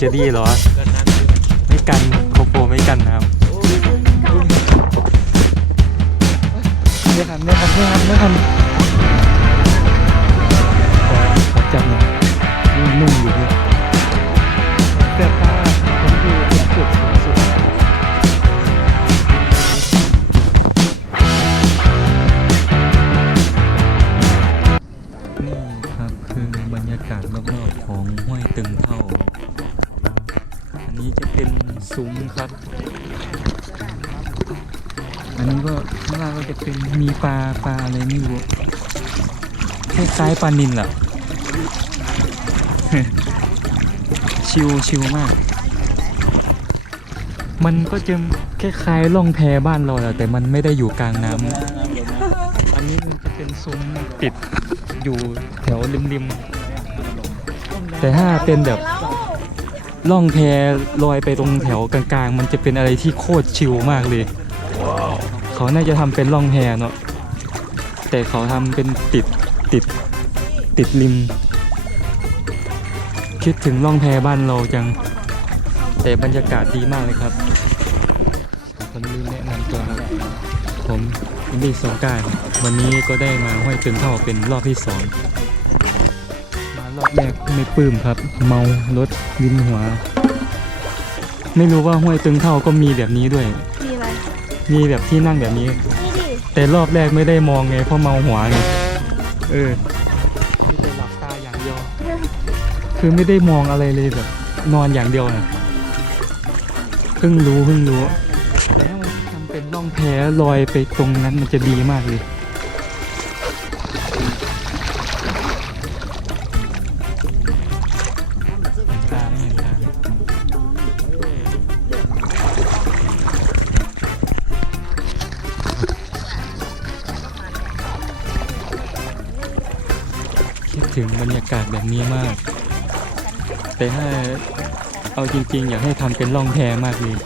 จะดีเหรอกันน้ำอยู่ไม่กันโคโปไม่กันน้ไม่ทันไม่ทันไม่ทันไม่ทันขอขอจับหน่อยนุ่มๆอยู่นี่เสื้อผ้าผมดูเป็นสุด ครับ อันนี้ก็ข้างล่างก็จะเป็นมีปลาปลาอะไรไม่รู้คล้ายๆปลานินแหละชิวชิวมาก มันก็จะคล้ายๆล่องแพบ้านเราแหละแต่มันไม่ได้อยู่กลางน้ำอันนี้มันจะเป็นซุ้มปิดอยู่แถวริมๆแต่ถ้าเป็นแบบ ล่องแพลอยไปตรงแถวกลางๆ มันจะเป็นอะไรที่โคตรชิลมากเลย เขาน่าจะทำเป็นล่องแพเนาะแต่เขาทำเป็นติดติดติดริม คิดถึงล่องแพบ้านเราจัง แต่บรรยากาศดีมากเลยครับผมลืมแนะนำตัวครับ ผมอินดี้สงการ วันนี้ก็ได้มาห้วยตึงเท่าเป็นรอบที่สอง แรกไม่ปลื้มครับ เมารถวินหัว ไม่รู้ว่าห้วยตึงเท่าก็มีแบบนี้ด้วย มีอะไรมีแบบที่นั่งแบบนี้ นี่ดิแต่รอบแรกไม่ได้มองไงเพราะเมาหัวไงเออมีแต่หลับตาอย่างเดียว คือไม่ได้มองอะไรเลยแบบ นอนอย่างเดียวนะเพิ่งรู้เพิ่งรู้แต่ถ้ามันทำเป็นร่องแพลอยไปตรงนั้นมันจะดีมากเลย บรรยากาศแบบนี้มาก แต่ถ้าเอาจริง ๆ อยากให้ทำเป็นร่องแพมากเลย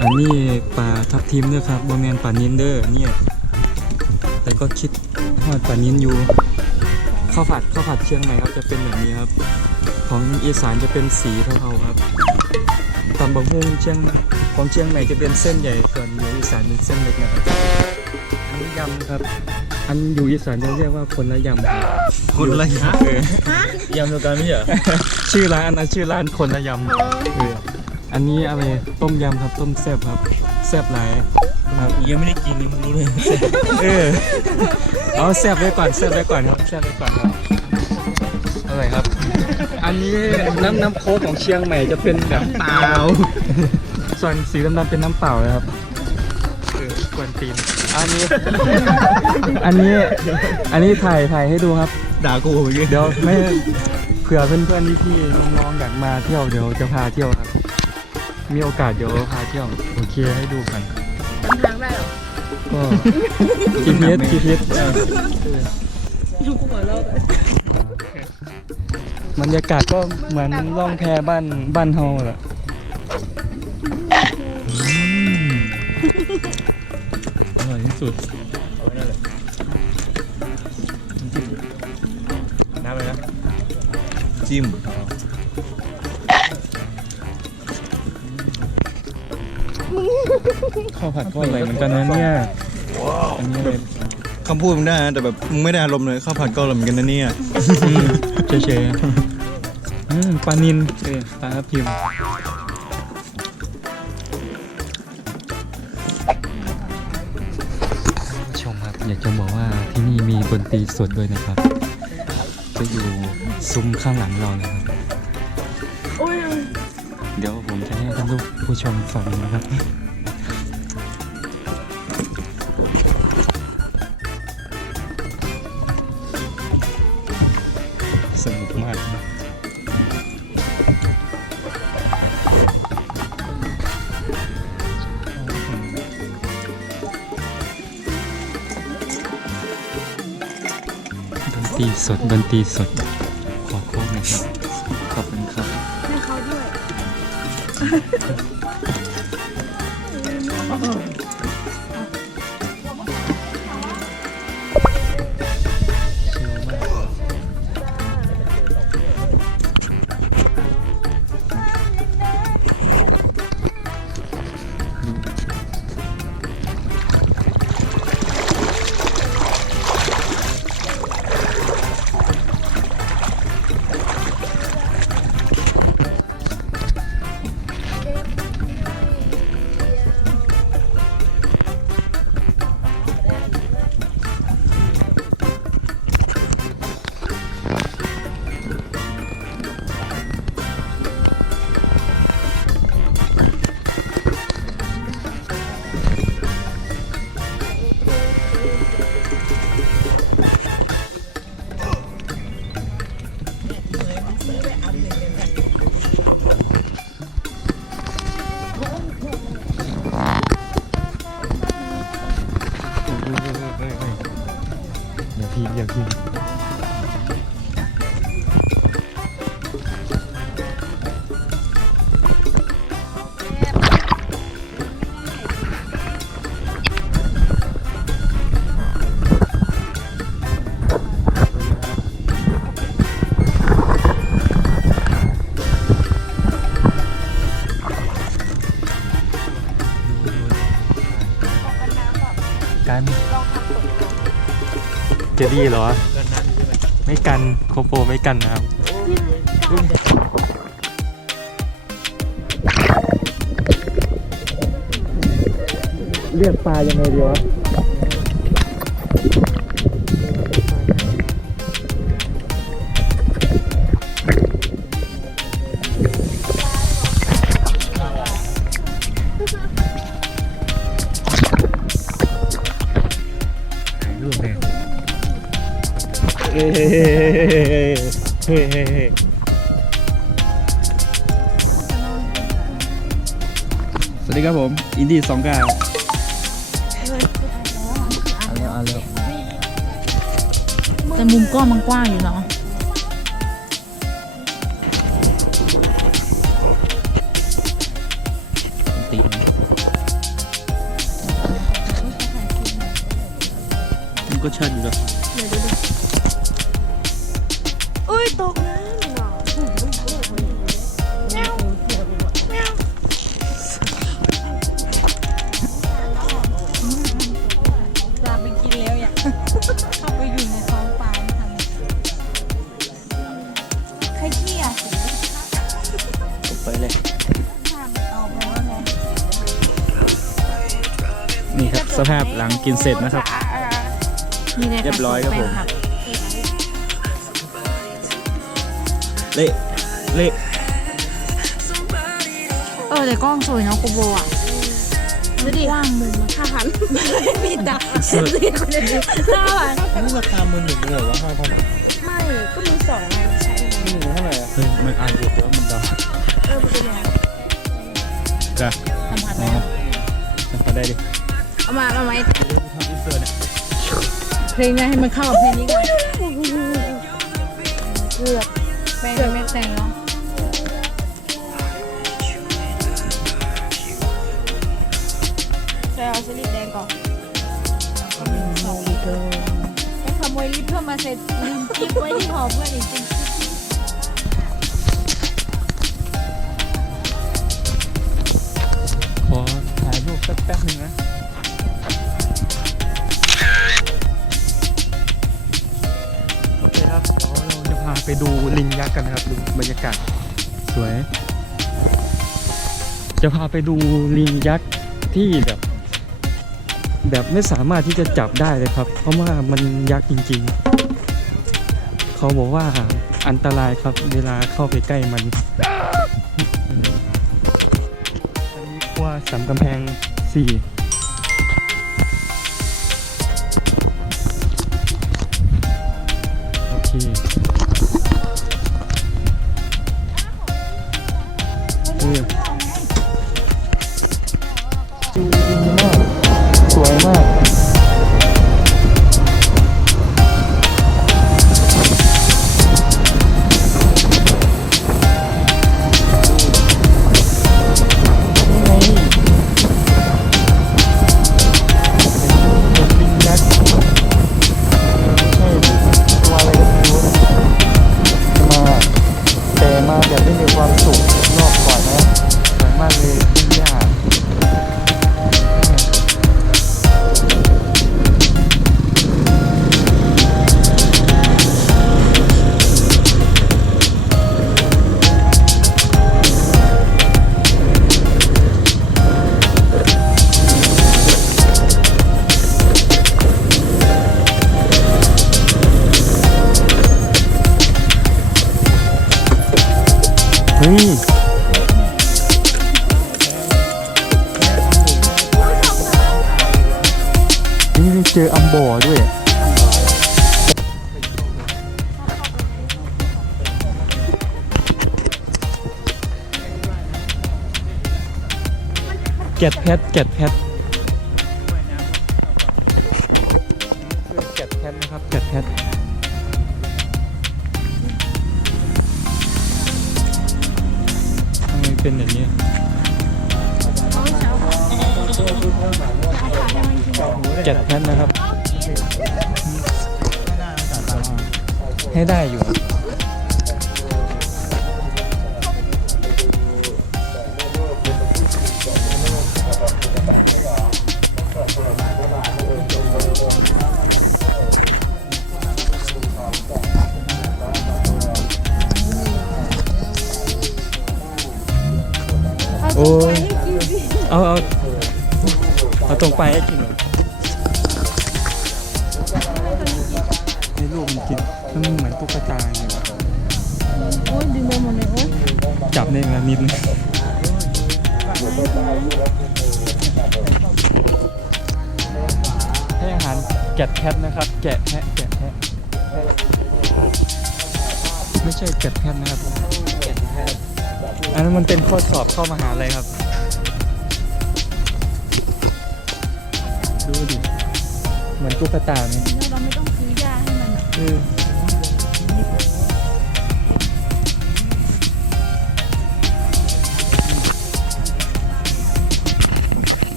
อันนี้ปลาทับทิมเด้อครับโบแมนปลานินเด้อเนี่ยแต่ก็คิดทอดปลานินอยู่ข้าวผัดข้าวผัดเชียงใหม่ครับจะเป็นแบบนี้ครับ ของอีสานจะเป็นสีเทาๆครับตำบักหุ่งเชียงของเชียงใหม่จะเป็นเส้นใหญ่ส่วนอยู่อีสานเป็นเส้นเล็กนะครับอันนี้ยำครับ อันอยู่อีสานจะเรียกว่าคนละยำครับคนละยเออำยำเดียวกันไม่ใช่เหรอชื่อร้านอันนั้นชื่อร้านคนละยำเอออันนี้อะไรต้มยำครับต้มแซ่บครับแซ่บหลายครับกูยังไม่ได้กินเลยมึงรู้เลยเออเอาแซ่บไว้ก่อนแซ่บไว้ก่อนครับแซ่บไว้ก่อนครับอะไรครับ อันนี้น้ำน้ำโค้กของเชียงใหม่จะเป็นแบบเปล่าส่วนสีดำๆเป็นน้ำเปล่านะครับเออกวนตีน อันนี้ อันนี้ อันนี้ถ่ายถ่ายให้ดูครับ ด่ากูเมื่อกี้เดี๋ยวไม่เผื่อเพื่อนๆพี่ๆน้องๆอยากมาเที่ยวเดี๋ยวจะพาเที่ยวครับ มีโอกาสเดี๋ยวพาเที่ยวโอเคให้ดูกันจำทางได้เหรอก็ GPS GPS เออกูหัวเราะเลยบรรยากาศก็เหมือนล่องแพบ้านบ้านเฮาแหละอืมอ ร่อยที่สุดเอาไว้นั่นแหละน้ำเลยนะจิ้มข้าวผัดก็อร่อยเหมือนกันนะเนี่ยอันนี้เลยคำพูดมึงได้นะแต่แบบมึงไม่ได้อารมณ์เลยข้าวผัดก็อร่อยเหมือนกันนะเนี่ยอืมเฉยๆอืมปลานินเออปลาทับทิม อยากจะบอกว่าที่นี่มีดนตรีสดด้วยนะครับ จะอยู่ซุ้มข้างหลังเราเลยครับอุ้ยเดี๋ยวผมจะให้ท่านผู้ชมฟังนะครับ รีสดดนตรีสด ขอโค้งหนะครับ ขอบคุณครับให้เขาด้วย Thank you. ีเหรอ ไม่กันโคโปไม่กันนะครับเรียกปลายังไงดีวะ เฮ้ยเฮ้ยเฮ้ยเฮ้ยเฮ้ยเฮ้ยสวัสดีครับผม อินดี้สองเก้าเอาแล้วเอาแล้วแต่มุมกล้องมันกว้างอยู่เนาะ กินเสร็จนะครับ นี่เลยเรียบร้อยครับผมแฟนคลัเละเละเออแต่กล้องสวยเนาะโคโบอะดูดิว่างมุมห้าพันมีตาเสียคนเดียวห้าพันนี่ราคามือหนึ่งเลยเหรอวะห้าพันไม่ก็มือสองไงใช่ไหมมือหนึ่งเท่าไหร่อะเฮ้ยมันอ่านอยู่แต่ว่ามันดำเออมันเป็นยังไงจ้ะสัมผัสอ๋ได้อจำพอได้ดิ เอามาเอาไหมเพลงนี้ให้มันเข้ากับเพลงนี้ก่อนเกือบแป้งไม่แต่งเนาะใช่เอาสลิปแดงก่อนสองลิตรไปขโมยลิปเพื่อมาเซ็ตลืมกิฟไว้ที่หอเพื่อนอีกจริงขอถ่ายรูปสักแป๊บหนึ่งนะ ไปดูลิงยักษ์กันนะครับดูบรรยากาศสวย จะพาไปดูลิงยักษ์ที่แบบ แบบไม่สามารถที่จะจับได้เลยครับ เพราะว่ามันยักษ์จริง ๆ เขาบอกว่าอันตรายครับเวลาเข้าไปใกล้มันอันนี้ครัวสามกำแพงสี่โอเค พทแกดแพทแกดแพทนะครับแกดแพททำไมเป็นอย่างนี้แกดแพทนะครับ ให้ได้อยู่ เอาตรงไปให้กินหน่อยให้ลูกมันกินมันเหมือนตุ๊กตาไงวะโอ้ยดึงไปหมดเลยโอ้ยจับได้ไหมนิดนึงให้อาหารแกะแพทนะครับ แกะแพะแกะแพะไม่ใช่แกะแพทนะครับอันนั้นมันเป็นข้อสอบเข้ามหาลัยครับ ดูดิ เหมือนตุ๊กตาไหมแล้วเราไม่ต้องซื้อยาให้มันอะเออ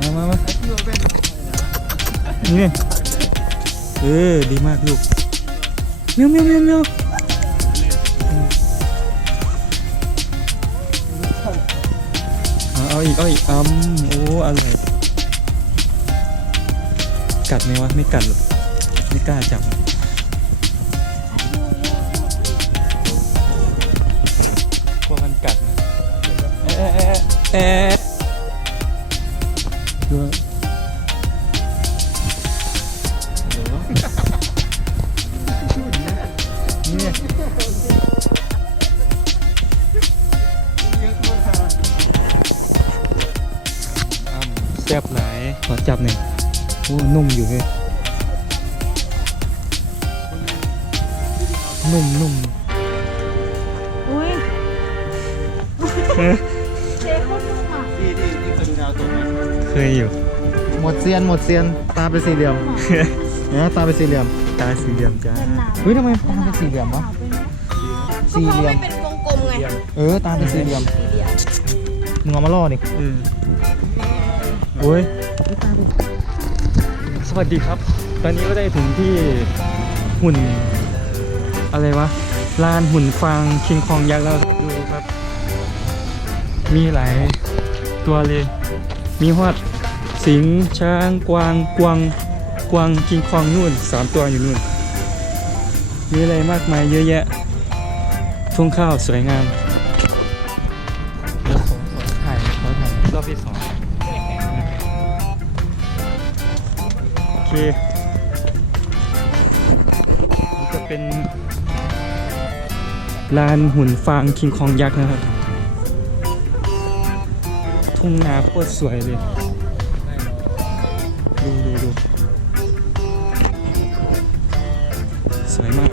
มามามานี่เออ ดีมากลูกเมียวเมียวเมียวเมียว อาเอาอีกอาอีกอืมโอ้อร่อยกัดไหมวะไม่กัดหรอกไม่กล้าจับกลัวมันกัดนะเอ๊ะเอ๊ะเอ๊ะ ดูดาวตกไหมเคยอยู่ หมดเซียนหมดเซียนตาเป็นสี่เหลี่ยมนะตาเป็นสี่เหลี่ยมตาสีเหลี่ยมจ้าเป็นหนาวเฮ้ยทำไมตาเป็นสี่เหลี่ยมวะหนาวไปไหมสี่เหลี่ยมเป็นวงกลมไงเออตาเป็นสี่เหลี่ยมมึงเอามาล่อดิเออโอ้ยสวัสดีครับ ตอนนี้ก็ได้ถึงที่หุ่น อะไรวะลานหุ่นฟางคิงคองยักษ์แล้วดูครับ มีหลาย ตัวเลย มีฮอดสิงห์ช้างกวางกวางกวางคิงคองนู่นสามตัวอยู่นู่น มีอะไรมากมายเยอะแยะ ทุ่งข้าวสวยงามเดี๋ยวขอขอถ่ายขอถ่ายรอบที่สองโอเคนี่จะเป็นลานหุ่นฟางคิงคองยักษ์นะครับ ทุ่งนาโคตรสวยเลย ดูดูดูสวยมาก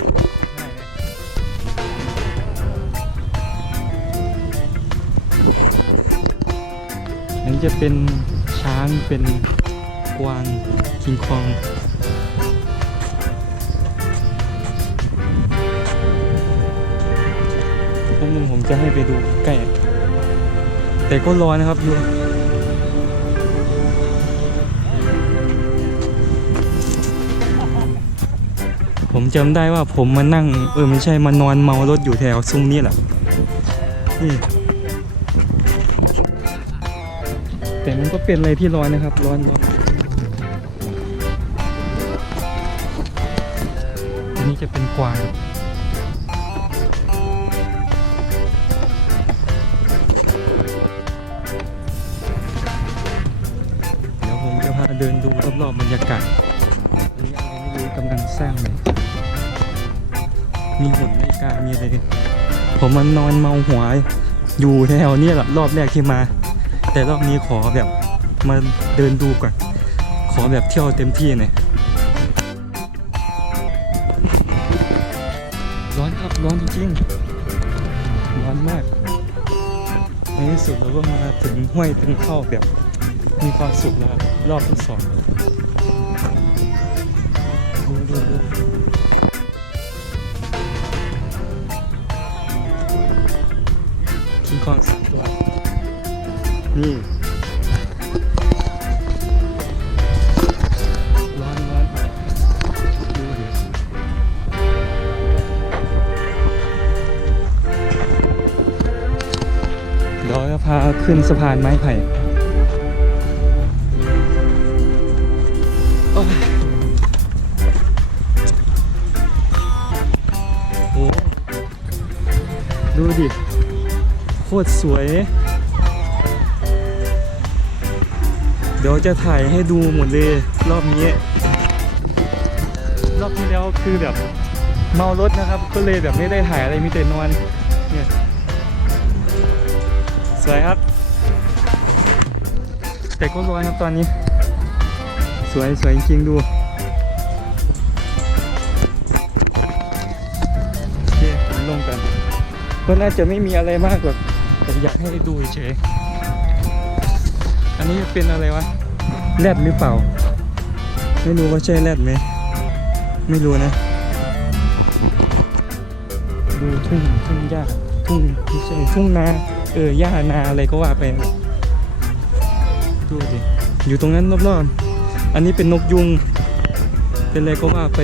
อันนี้จะเป็นช้างเป็นกวางคิงคองพวกนึงผมจะให้ไปดูใกล้ แต่ก็ร้อนนะครับดูผมจำได้ว่าผมมานั่ง เออไม่ใช่มานอนเมารถอยู่แถวซุ้มนี่แหละนี่แต่มันก็เป็นอะไรที่ร้อนนะครับ ร้อนร้อนอันนี้จะเป็นกวาง ดินดูรอบๆบรรยากาศอันนี้อะไรไม่รู้กำลังสร้างเลย มีหุ่นนาฬิกามีอะไร ผมมันนอนเมาหัว อยู่แถวเนี้แหละรอบแรกที่มา แต่รอบนี้ขอแบบมาเดินดูก่อน ขอแบบเที่ยวเต็มที่หน่อยร้อนครับร้อนจริงๆร้อนมากในที่สุดเราก็มาถึงห้วยตึงเข้าแบบ มีความสุขแล้วครับรอบที่สองดูดูดูคิงคองสามตัวนี่ร้อนร้อนดูดิเดี๋ยวจะพาขึ้นสะพานไม้ไผ่ ตรสวย เดี๋ยวจะถ่ายให้ดูหมดเลยรอบนี้ รอบที่แล้วคือแบบเมารถนะครับ ก็เลยแบบไม่ได้ถ่ายอะไรมีแต่นอนเนี่ยสวยครับ แต่ก็ร้อนครับตอนนี้ สวยสวยจริงดูโอเคผมลงกัน ก็น่าจะไม่มีอะไรมากหรอกแต่ อยากให้ดูเฉยๆอันนี้เป็นอะไรวะ แรดหรือเปล่า ไม่รู้ว่าใช่แรดไหม ไม่รู้นะ ดูทุ่งทุ่งหญ้าทุ่งไม่ใช่ทุ่งนา เออหญ้านาอะไรก็ว่าไปนะดูดิ อยู่ตรงนั้นรอบๆ อันนี้เป็นนกยุง เป็นอะไรก็ว่าไป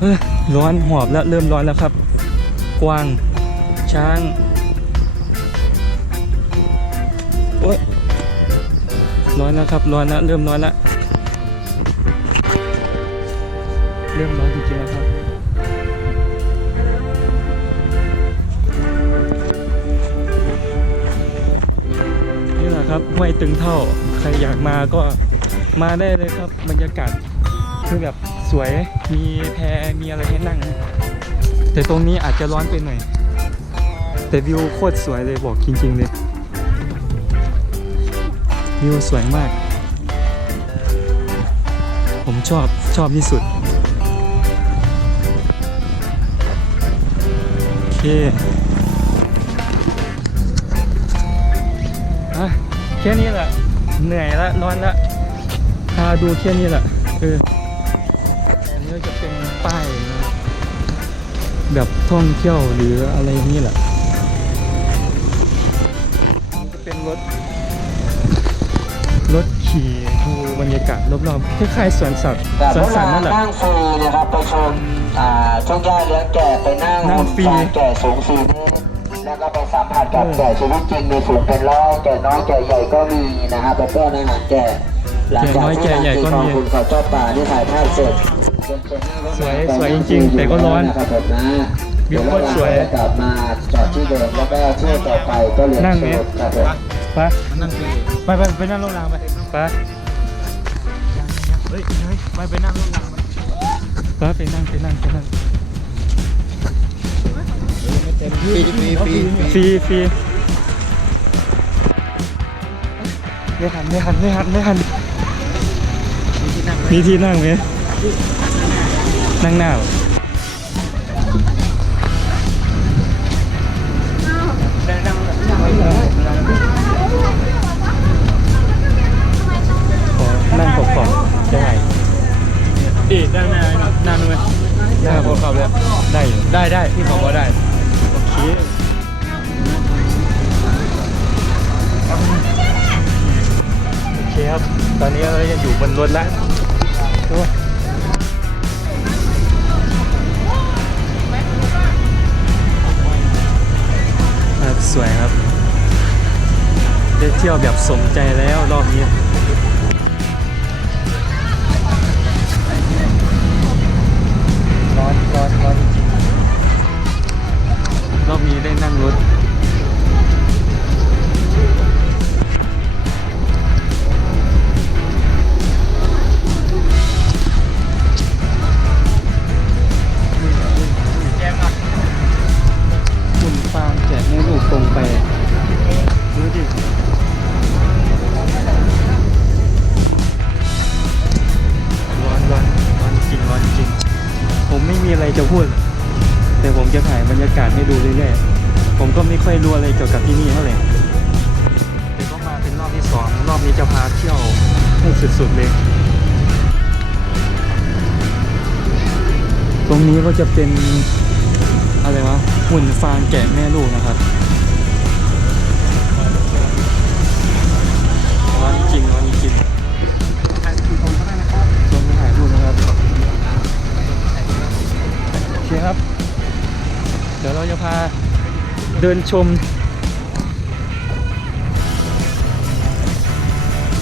เอ้ยร้อนหอบแล้วเริ่มร้อนแล้วครับ กวาง ช้างโอ้ยร้อนแล้วครับร้อนแล้วเริ่มร้อนแล้วเริ่มร้อนจริงๆแล้วครับนี่แหละครับห้วยตึงเท่าใครอยากมาก็มาได้เลยครับบรรยากาศคือแบบสวยมีแพมีอะไรให้นั่ง แต่ตรงนี้อาจจะร้อนไปหน่อย แต่วิวโคตรสวยเลยบอกจริงๆเลยวิวสวยมาก ผมชอบชอบที่สุด โอเคอะแค่นี้แหละเหนื่อยละร้อนละพาดูแค่นี้แหละเอออันนี้จะเป็นป้ายนะแบบท่องเที่ยวหรืออะไรนี้แหละ รถ รถขี่ดูบรรยากาศรอบๆคล้ายๆสวนสัตว์แต่สวนเวสัลาตว์นั่นแหละนั่งฟรีนะครับไปชมอ่าช่วงย่าเลี้ยงแก่ไปนั่งนั่งฟรีหุ่นฟางแก่สูงสี่เมตรแล้วก็ไปสัมผัสกับเออแก่ชีวิตจริงมีฝูงเป็นร้อยแก่น้อยแก่ใหญ่ก็มีนะครับไปป้อนอาหารแก่หลังจากแก่น้อยที่แก่ใหญ่ก็มีทางคุณเขาเจ้าป่าที่ถ่ายภาพเสร็จสวยสวยจริงๆแต่ก็ร้อนนะครับผมนะวิวโคตรสวยเดี๋เราจะกลับมาจอดที่เดิมแล้วก็เที่ยวต่อไปก็เหลือนั่งไหมสนุก ครับผมไปไปไปไปนั่งรถรางไปไปเฮ้ยเฮ้ยไปไปนั่งรถรางไปไปนั่งไปนั่งไปนั่งฟรีฟรีฟรีฟรีฟรีไม่หันไม่หันไม่หันไม่หันมีที่นั่งไหมนั่งหน้า ได้ผมขับเลยได้อยู่ได้ได้พี่บอกว่าได้โอเคโอเคครับ ตอนนี้เราจะอยู่บนรถแล้วโอ้ครับสวยครับ ได้เที่ยวแบบสมใจแล้วรอบนี้ อนร้อนร้อนจริงรอบนี้ได้นั่งรถคุณฟางแจกให้ลูกตรงไป มไม่มีอะไรจะพูด แต่ผมจะถ่ายบรรยากาศให้ดูเรื่อยๆ ผมก็ไม่ค่อยรู้อะไรเกี่ยวกับที่นี่เท่าไหร่แต่ก็มาเป็นรอบที่สองรอบนี้จะพาเที่ยวให้สุดๆเลย ตรงนี้ก็จะเป็นอะไรวะหุ่นฟางแกะแม่ลูกนะครับ ดี๋ยวเราจะพาเดินชม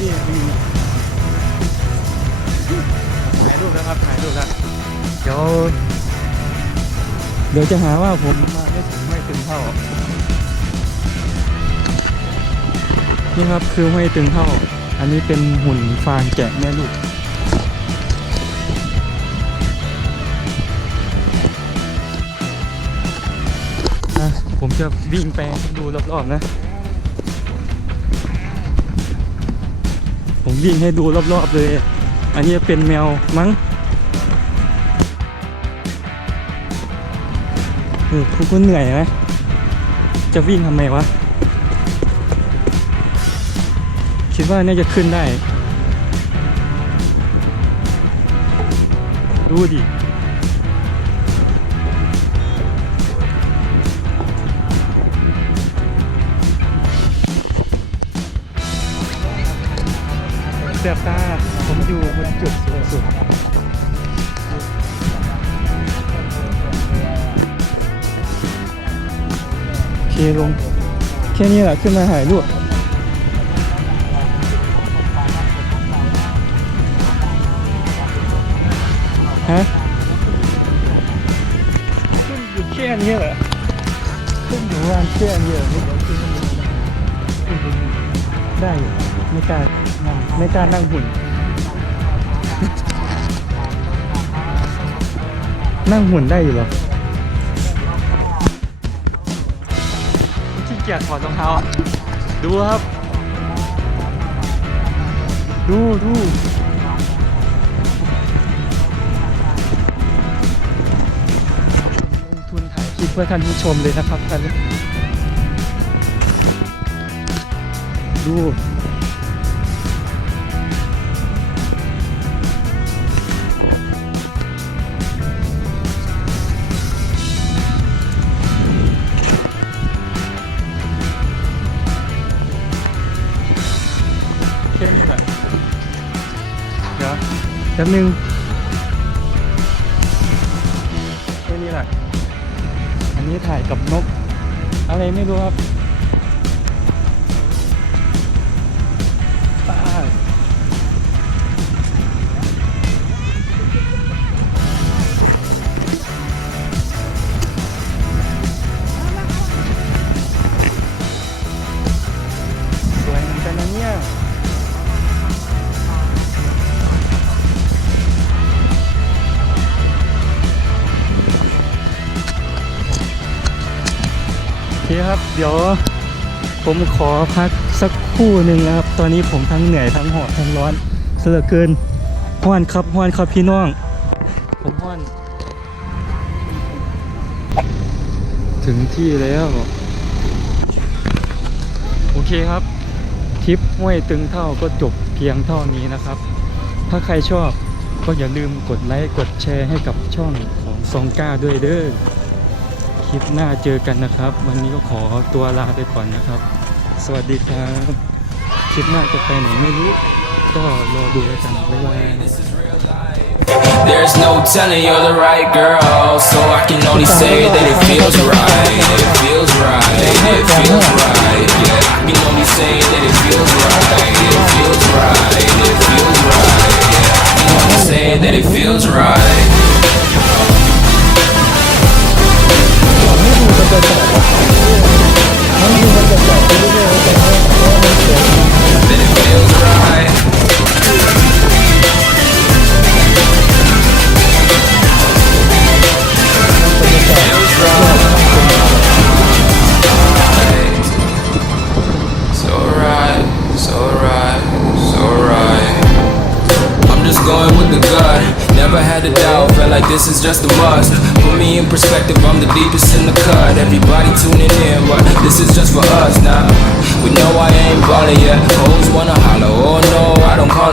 นี่มีถ่ายรูปแล้วครับถ่ายรูปแล้วเดี๋ยวเดี๋ยวจะหาว่าผมมาไม่ถึงไม่ถึงเท่า นี่ครับคือไม่ถึงเท่า อันนี้เป็นหุ่นฟางแกะแม่ลูก ผมจะวิ่งไปดูรอบๆนะ ผมวิ่งให้ดูรอบๆเลย อันนี้เป็นแมวมั้งเออคุณก็เหนื่อยไหมจะวิ่งทำไมวะ คิดว่าน่าจะขึ้นได้ ดูดิ สียบตาผมอยู่บนจุดสูงสุดโอเคลง แค่นี้แหละขึ้นมาถ่ายรูปฮะขึ้นอยู่แค่นี้เหรอขึ้นอยู่ประมาณแค่นี้เหรอไม่เดี๋ยวขึ้นข้างบนได้อยู่ไม่กล้า ไม่กล้านั่งหุ่น นั่งหุ่นได้อยู่หรอขี้เกียจถอดรองเท้าดูครับ ดูดูลงทุนถ่ายคลิปเพื่อท่านผู้ชมเลยนะครับท่านดู แป๊บนึงแค่นี้แหละ อันนี้ถ่ายกับนก อะไรไม่รู้ครับ เครับ เดี๋ยวผมขอพักสักคู่หนึ่งนะครับ ตอนนี้ผมทั้งเหนื่อยทั้งหอบทั้งร้อนเสือเกินห้อนครับห้อนครับพี่น้อง ผมห้อน ถึงที่แล้ว โอเคครับทริปห้วยตึงเท่าก็จบเพียงเท่านี้นะครับ ถ้าใครชอบก็อย่าลืมกดไลค์กดแชร์ให้กับช่องของซองก้าด้วยเด้อ ลิปหน้าเจอกันนะครับ วันนี้ก็ขอตัวลาไปก่อนนะครับ สวัสดีครับคลิปหน้าจะไปไหนไม่รู้ ก็รอดูแล้วกันบ๊ายบาย There's no telling you're the right girl, so I can only say that it feels right. It feels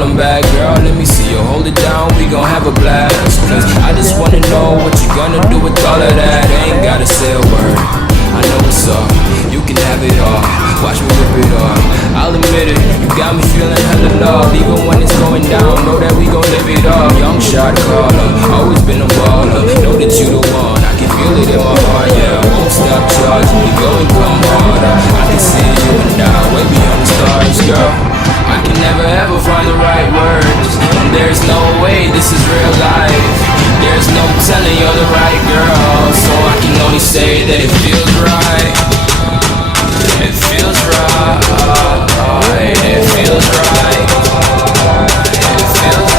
Them back. Girl, let me see you hold it down, we gon' have a blast. Cause I just wanna know what you gonna do with all of that. Ain't gotta say a word. I know what's up, you can have it all. Watch me rip it off. I'll admit it, you got me feeling hella love. Even when it's going down, know that we gon' live it up. Young shot caller, always been a baller. Know that you the one, I can feel it in my heart, yeah. I won't stop charging, we go and come harder. I can see you and I, way beyond the stars, girl. I can never ever find the right words. There's no way this is real life. There's no telling you're the right girl. So I can only say that it feels right. It feels right. It feels right. It feels